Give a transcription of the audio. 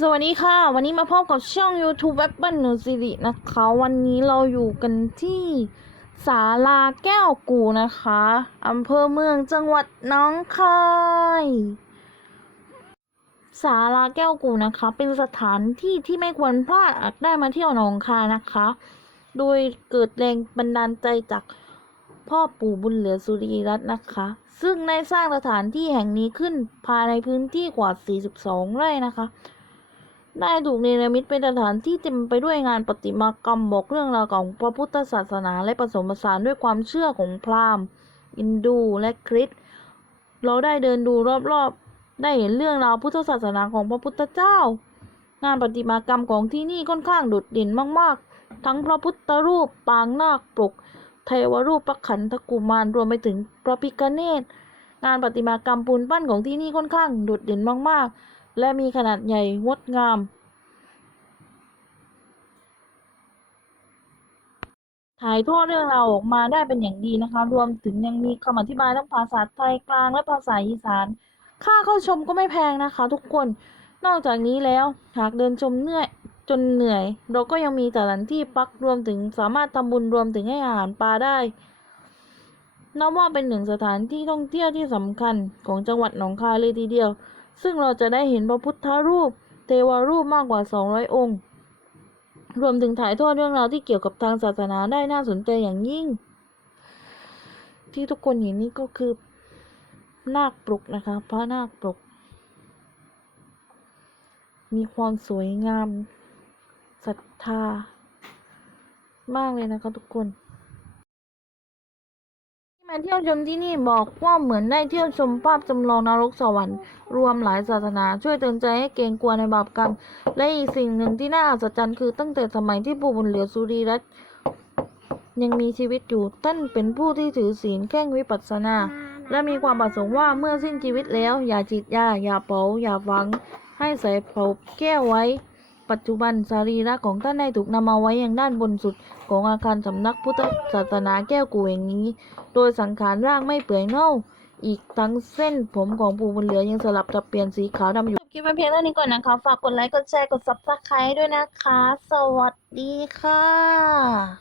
สวัสดีค่ะ วันนี้มาพบกับช่อง YouTube เว็บบันหนูสิรินะคะ วันนี้เราอยู่กันที่ศาลาแก้วกูนะคะอำเภอเมืองจังหวัดน้องคายศาลาแก้วกูนะคะ เป็นสถานที่ที่ไม่ควรพลาดหากได้มาเที่ยวหนองคายนะคะ โดยเกิดแรงบันดาลใจจากพ่อปู่บุญเหลือสุริรัตน์นะคะ ซึ่งได้สร้างสถานที่แห่งนี้ขึ้นภายในพื้นที่กว่า 42 ไร่นะคะ ได้ถูกเนรมิตเป็นสถานที่เต็มไปด้วยงานประติมากรรมบอกเรื่องราวของพระพุทธศาสนาและผสมผสานด้วยความเชื่อของพราหมณ์ อินดูและคริสต์เราได้เดินดูรอบๆ ได้เห็นเรื่องราวพุทธศาสนาของพระพุทธเจ้า งานประติมากรรมของที่นี่ค่อนข้างโดดเด่นมากๆ ทั้งพระพุทธรูปปางนาคปลุกเทวรูปพระขันธกุมารรวมไปถึงพระพิฆเนศงานประติมากรรมปูนปั้นของที่นี่ค่อนข้างโดดเด่นมากๆ และมีขนาดใหญ่งดงามถ่ายทอดเรื่องราวออกมาได้เป็นอย่างดีนะคะ รวมถึงยังมีคำอธิบายทั้งภาษาไทยกลางและภาษาอีสาน ค่าเข้าชมก็ไม่แพงนะคะ ทุกคน นอกจากนี้แล้วหากเดินชมเหนื่อยจนเหนื่อย เราก็ยังมีสถานที่พักรวมถึงสามารถทำบุญรวมถึงให้อาหารปลาได้นับว่าเป็นหนึ่งสถานที่ท่องเที่ยวที่สำคัญของจังหวัดหนองคายเลยทีเดียว ซึ่งเราจะได้เห็นพระพุทธรูป เทวรูปมากกว่า 200 องค์ รวมถึงถ่ายทอดเรื่องราวที่เกี่ยวกับทางศาสนาได้น่าสนใจอย่างยิ่ง ที่ทุกคนเห็นนี่ก็คือนาคปลุกนะคะ พระนาคปลุก มีความสวยงามศรัทธามากเลยนะคะทุกคน ที่มาเที่ยวชมที่นี่บอกว่าเหมือนได้เที่ยวชมภาพจำลองนรกสวรรค์ รวมหลายศาสนาช่วยเตือนใจให้เกรงกลัวในบาปกรรม และอีกสิ่งหนึ่งที่น่าอัศจรรย์คือตั้งแต่สมัยที่ปู่บุญเหลือสุริรัตน์ยังมีชีวิตอยู่ท่านเป็นผู้ที่ถือศีลแข่งวิปัสสนา และมีความประสงค์ว่าเมื่อสิ้นชีวิตแล้ว อย่าจิตยาอย่าเผาอย่าฝัง ให้ใส่เผาแก้วไว้ ปัจจุบันสรีระของท่านได้ถูกนำมาไว้อย่างด้านบนสุดของอาคารสำนักพุทธศาสนาแก้วกูแห่งนี้ โดยสังขารร่างไม่เปื่อยเน่า อีกทั้งเส้นผมของปู่บุญเหลือยังสลับจับเปลี่ยนสีขาวดำอยู่คลิปมาเพียงเท่านี้ก่อนนะคะ ฝากกดไลค์ กดแชร์ กดซับสไครต์ด้วยนะคะ สวัสดีค่ะ